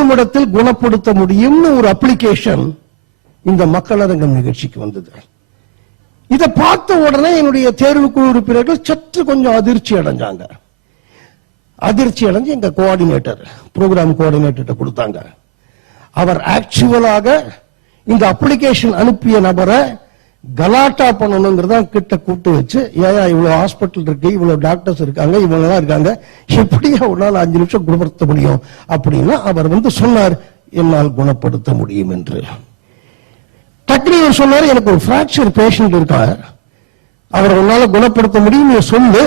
நிமிடத்தில் குணப்படுத்த முடியும்னு ஒரு அப்ளிகேஷன் இந்த மக்களரங்கம் நிகழ்ச்சிக்கு வந்தது. இதை பார்த்த உடனே என்னுடைய தேர்வுக்குழு உறுப்பினர்கள் சற்று கொஞ்சம் அதிர்ச்சி அடைஞ்சாங்க. அதிர்ச்சி அடைஞ்சு எங்க கோஆர்டினேட்டர், ப்ரோக்ராம் கோஆர்டினேட்டர் கொடுத்தாங்க. அவர் ஆக்சுவலாக இந்த அப்ளிகேஷன் அனுப்பிய நபரை கலாட்டா பண்ணணுங்கிறத கிட்ட கூப்பிட்டு வச்சு, ஏயா இவ்வளவு ஹாஸ்பிட்டல் இருக்கு, இவ்வளவு டாக்டர்ஸ் இருக்காங்க, இவங்கெல்லாம் இருக்காங்க, எப்படியா உன்னால 5 நிமிஷம் குணப்படுத்த முடியும் அப்படின்னா அவர் சொன்னார், என்னால் குணப்படுத்த முடியும் என்று. டக்குனு சொன்னார், எனக்கு ஒரு பிராக்சர் பேஷண்ட் இருக்கார், அவர் உன்னால குணப்படுத்த முடியும், நீ சொல்லு,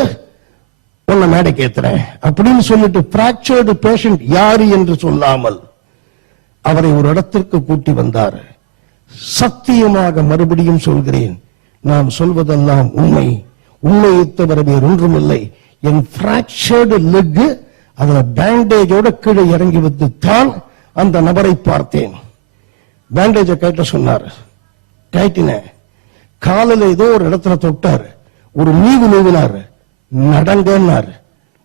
உன்னை மேடைக்கு ஏத்துறேன் அப்படின்னு சொல்லிட்டு பிராக்சர்டு பேஷண்ட் யாரு என்று சொல்லாமல் அவரை ஒரு இடத்திற்கு கூட்டி வந்தார். சத்தியமாக மறுபடியும் சொல்கிறேன், நான் சொல்வதெல்லாம் உண்மை, உண்மையை தவிர வேறொன்றுமில்லை. என் பிராக்சர்டு லெக் அதுல பேண்டேஜோட கீழே இறங்கி வந்து தான் அந்த நபரை பார்த்தேன். பேண்டேஜை கட்ட சொன்னார், கைட்டின. காலில் ஏதோ ஒரு இடத்துல தொட்டார், ஒரு நீவினார், நடங்கன்னார்,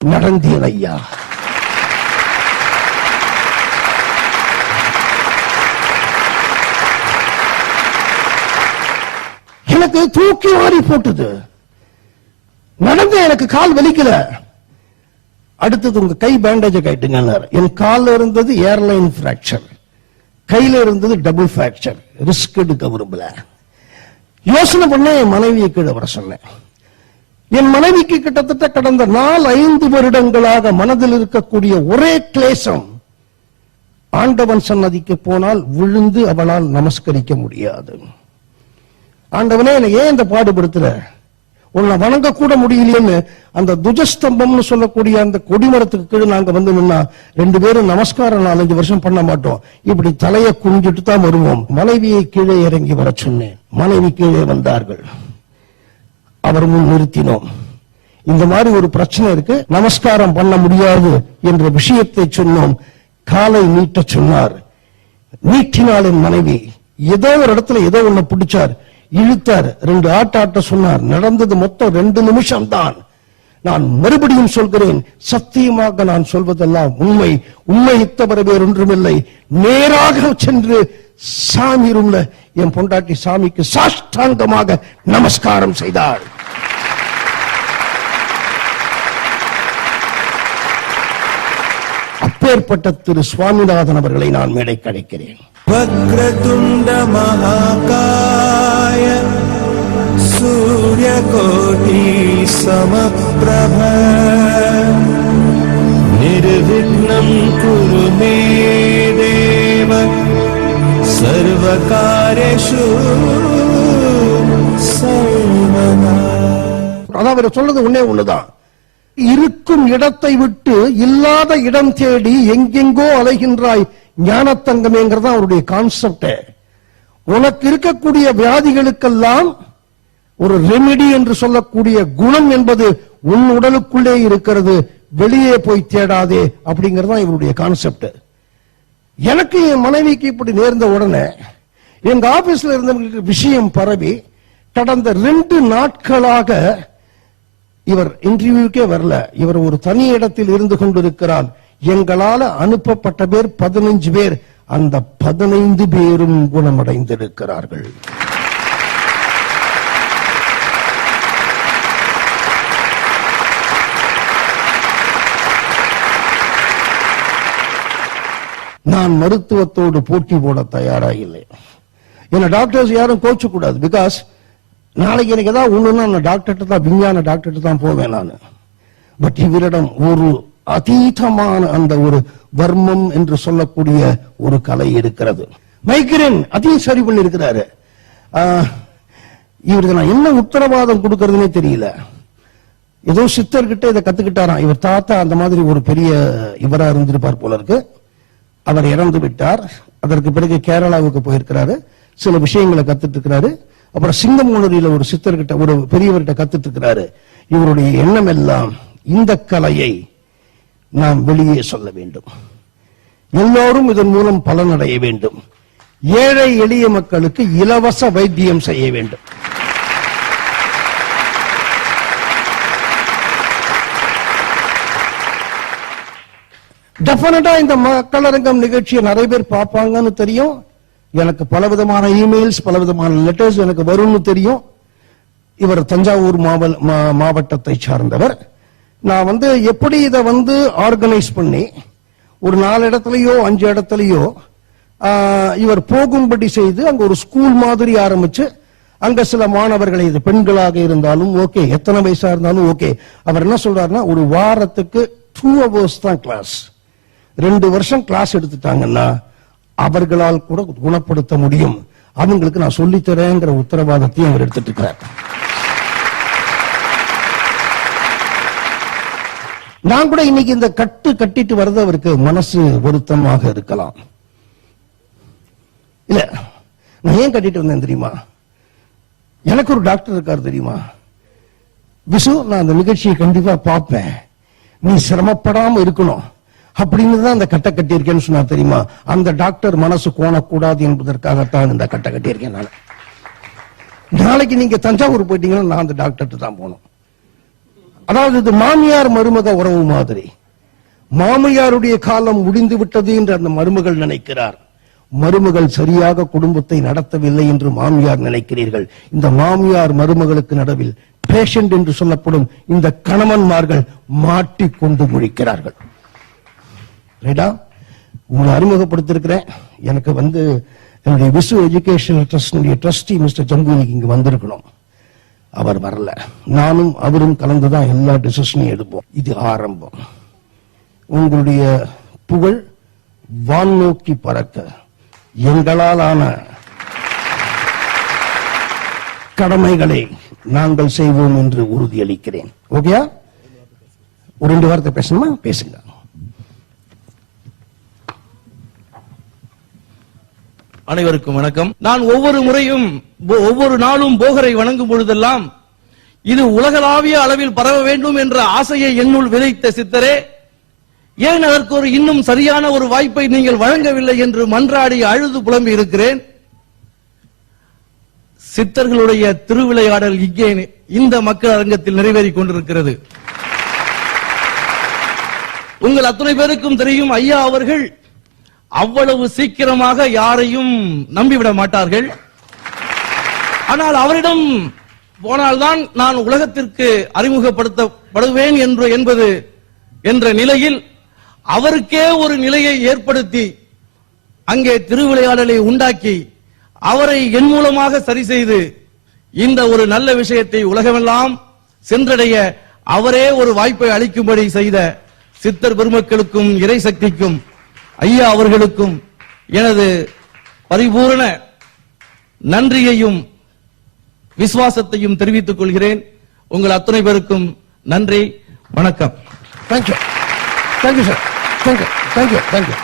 நடந்தேன் ஐயா. எனக்கு தூக்கி வாரி போட்டது. நடந்த எனக்கு கால் வலிக்கல. அடுத்தது உங்க கை பேண்டேஜ் கைட்டுங்க. என் கால்ல இருந்தது ஏர்லைன் பிராக்சர், கையில இருந்தது டபுள் பிராக்சர். ரிஸ்க் எடுக்க விரும்பல. யோசனை பண்ண என் மனைவியை கீழே வர சொன்னேன். என் மனைவிக்கு கிட்டத்தட்ட கடந்த 4-5 வருடங்களாக மனதில் இருக்கக்கூடிய ஒரே கிளேசம், ஆண்டவன் சன்னதிக்கு போனால் விழுந்து அவளால் நமஸ்கரிக்க முடியாது. ஆண்டவனே எனக்கு ஏன் இந்த பாடுபடுத்துற, உன்னை வணங்க கூட முடியலையேன்னு அந்த துஜஸ்தம்பம்னு சொல்லக்கூடிய அந்த கொடிமரத்துக்கு கீழே நாங்க நின்னா 2 பேரும் நமஸ்காரம் 4-5 வருஷம் பண்ண மாட்டோம், இப்படி தலையை குனிஞ்சிட்டு தான் வருவோம். மனைவியை கீழே இறங்கி வர சொன்னேன். மனைவி கீழே வந்தார்கள். அவர் முன் நிறுத்தினோம். இந்த மாதிரி ஒரு பிரச்சனை இருக்கு, நமஸ்காரம் பண்ண முடியாது என்ற விஷயத்தை சொன்னோம். காலை நீட்ட சொன்னார். நீட்டினாள் என் மனைவி. ஏதோ ஒரு இடத்துல ஏதோ ஒண்ணு பிடிச்சார், இழுத்தார், 2 ஆட்ட சொன்னார். நடந்தது மொத்தம் 2 நிமிஷம் தான். நான் மறுபடியும் சொல்கிறேன், சத்தியமாக நான் சொல்வதெல்லாம் உண்மை, உண்மையை தவிர வேறொன்றுமில்லை. நேராக சென்று சாமி ரூம்ல என் பொண்டாட்டி சாமிக்கு சாஷ்டாங்கமாக நமஸ்காரம் செய்தார். அப்பேற்பட்ட திரு சுவாமிநாதன் அவர்களை நான் மேடை கிடைக்கிறேன். வக்ரதுண்ட மகாகாய சூரியகோடி சமப்ரப நிர்விக்னம் குரு மே தேவ சர்வகார்யேஷு சர்வதா. அதாவது சொல்றது ஒண்ணுதான், இருக்கும் இடத்தை விட்டு இல்லாத இடம் தேடி எங்கெங்கோ அலைகின்றாய் ஞானத்தங்கமேங்கிறதா அவருடைய கான்செப்ட். உனக்கு இருக்கக்கூடிய வியாதிகளுக்கெல்லாம் ஒரு ரெமிடி என்று சொல்லக்கூடிய குணம் என்பது உன் உடலுக்குள்ளே இருக்கிறது, வெளியே போய் தேடாதே அப்படிங்கறதா இவருடைய கான்செப்ட். எனக்கு என் மனைவிக்கு இப்படி நேர்ந்த உடனே எங்க ஆபீஸ்ல இருந்தவங்களுக்கு விஷயம் பரவி கடந்த 2 நாட்களாக இவர் இன்டர்வியூக்கே வரல. இவர் ஒரு தனி இடத்தில் இருந்து கொண்டிருக்கிறார். எங்களால அனுப்பப்பட்ட பேர் 15 பேர். அந்த 15 பேரும் குணமடைந்திருக்கிறார்கள். நான் மருத்துவத்தோடு போட்டி போட தயாரா இல்லை. என்ன டாக்டர்ஸ் யாரும் கோச்ச கூடாது. பிகாஸ் நாளைக்கு எனக்கு ஏதாவது ஒண்ணுன்னா நான் டாக்டர் தான், விஞ்ஞான டாக்டர் தான் போவேன் நான். பட் இவரிடம் ஒரு அதீதமான அந்த ஒரு வர்மம் என்று சொல்லக்கூடிய ஒரு கலை இருக்கிறது. மைக்ரேன் அதையும் சரி பண்ணி இருக்கிறாரு. இவருக்கு நான் என்ன உத்தரவாதம் கொடுக்கறதுனே தெரியல. ஏதோ சித்தர்கிட்ட இதை கத்துக்கிட்டாராம். இவர் தாத்தா அந்த மாதிரி ஒரு பெரிய இவரா இருந்திருப்பார் போல இருக்கு. அவர் இறந்து விட்டார். அதற்கு பிறகு கேரளாவுக்கு போயிருக்கிறாரு. சில விஷயங்களை கத்துட்டு இருக்கிறாரு. அப்புறம் சிங்கமூலரியில ஒரு சித்தர்கிட்ட, ஒரு பெரியவர்கிட்ட கத்துட்டு இருக்கிறாரு. இவருடைய எண்ணம் எல்லாம் இந்த கலையை நாம் வெளியே சொல்ல வேண்டும், எல்லோரும் இதன் மூலம் பலனடைய வேண்டும், ஏழை எளிய மக்களுக்கு இலவச வைத்தியம் செய்ய வேண்டும். டெஃபினட்டா இந்த மக்களரங்கம் நிகழ்ச்சியை நிறைய பேர் பார்ப்பாங்கன்னு தெரியும். எனக்கு பலவிதமான இமெயில்ஸ், பலவிதமான லெட்டர்ஸ் எனக்கு வரும்னு தெரியும். இவர் தஞ்சாவூர் மாவட்டத்தை சார்ந்தவர். நான் எப்படி இதை ஆர்கனைஸ் பண்ணி ஒரு 4 இடத்துலயோ 5 இடத்துலயோ இவர் போகும்படி செய்து அங்க ஒரு ஸ்கூல் மாதிரி ஆரம்பிச்சு அங்க சில மாணவர்களை, இது பெண்களாக இருந்தாலும் ஓகே, எத்தனை வயசா இருந்தாலும் ஓகே, அவர் என்ன சொல்றாருன்னா ஒரு வாரத்துக்கு 2 hours தான் கிளாஸ். 2 வருஷம் கிளாஸ் எடுத்துட்டாங்கன்னா அவர்களால் கூட குணப்படுத்த முடியும். அவங்களுக்கு நான் சொல்லித்தரேங்கிற உத்தரவாதத்தையும் அவர் எடுத்துட்டு இருக்கிறார். நான் கூட இன்னைக்கு இந்த கட்டிட்டு வர்றது அவருக்கு மனசு வருத்தமாக இருக்கலாம். இல்ல, நான் ஏன் கட்டிட்டு வந்தேன் தெரியுமா? எனக்கு ஒரு டாக்டர் இருக்காரு தெரியுமா? விசு, நான் அந்த நிகழ்ச்சியை கண்டிப்பா பார்ப்பேன், நீ சிரமப்படாம இருக்கணும் அப்படின்னு தான் அந்த கட்டை கட்டியிருக்கேன்னு சொன்னா தெரியுமா? அந்த டாக்டர் மனசு கோணக்கூடாது என்பதற்காகத்தான் இந்த கட்டை கட்டியிருக்கேன். நான் நாளைக்கு நீங்க தஞ்சாவூர் போயிட்டீங்கன்னா நான் அந்த டாக்டர்கிட்ட தான் போகணும். அதாவது இது மாமியார் மருமக உறவு மாதிரி. மாமியாருடைய காலம் முடிந்து விட்டது என்று அந்த மருமகள் நினைக்கிறார். மருமகள் சரியாக குடும்பத்தை நடத்தவில்லை என்று மாமியார் நினைக்கிறீர்கள். இந்த மாமியார் மருமகளுக்கு நடுவில் பேஷண்ட் என்று சொல்லப்படும் இந்த கணவன்மார்கள் மாட்டிக்கொண்டு முழிக்கிறார்கள். ரைட்டா? உங்களை அறிமுகப்படுத்திருக்கிறேன். எனக்கு என்னுடைய Visu educational trust trustee mister Jambu இங்க வந்திருக்கணும். அவர் வரல. நானும் அவரும் கலந்துதான் எல்லா டிசிஷனையும் எடுப்போம். இது ஆரம்பம். உங்களுடைய புகழ் வான் நோக்கி பறக்க எங்களாலான கடமைகளை நாங்கள் செய்வோம் என்று உறுதியளிக்கிறேன். ஓகேயா? ஒரு 2 வார்த்தை பேசணுமா? பேசுங்க. அனைவருக்கும் வணக்கம். நான் ஒவ்வொரு நாளும் போகரை வணங்கும் பொழுதெல்லாம் இது உலகளாவிய அளவில் பரவ வேண்டும் என்ற ஆசையை என்னுள் விதைத்த சித்தரே, ஏன் அதற்கு இன்னும் சரியான ஒரு வாய்ப்பை நீங்கள் வழங்கவில்லை என்று மன்றாடி அழுது புலம்பி இருக்கிறேன். சித்தர்களுடைய திருவிளையாடல் இங்கே இந்த மக்கள் அரங்கத்தில் நிறைவேறிக் கொண்டிருக்கிறது. உங்கள் அத்தனை பேருக்கும் தெரியும், ஐயா அவர்கள் அவ்வளவு சீக்கிரமாக யாரையும் நம்பிவிட மாட்டார்கள். ஆனால் அவரிடம் போனால்தான் நான் உலகத்திற்கு அறிமுகப்படுத்தப்படுவேன் என்ற நிலையில் அவருக்கே ஒரு நிலையை ஏற்படுத்தி அங்கே திருவிளையாடலை உண்டாக்கி அவரை என் மூலமாக சரி செய்து இந்த ஒரு நல்ல விஷயத்தை உலகமெல்லாம் சென்றடைய அவரே ஒரு வாய்ப்பை அளிக்கும்படி செய்த சித்தர் பெருமக்களுக்கும் இறை சக்திக்கும் ஐயா அவர்களுக்கும் எனது பரிபூரண நன்றியையும் விசுவாசத்தையும் தெரிவித்துக் கொள்கிறேன். உங்கள் அத்தனை பேருக்கும் நன்றி, வணக்கம். Thank you, thank you sir, thank you, thank you, thank you.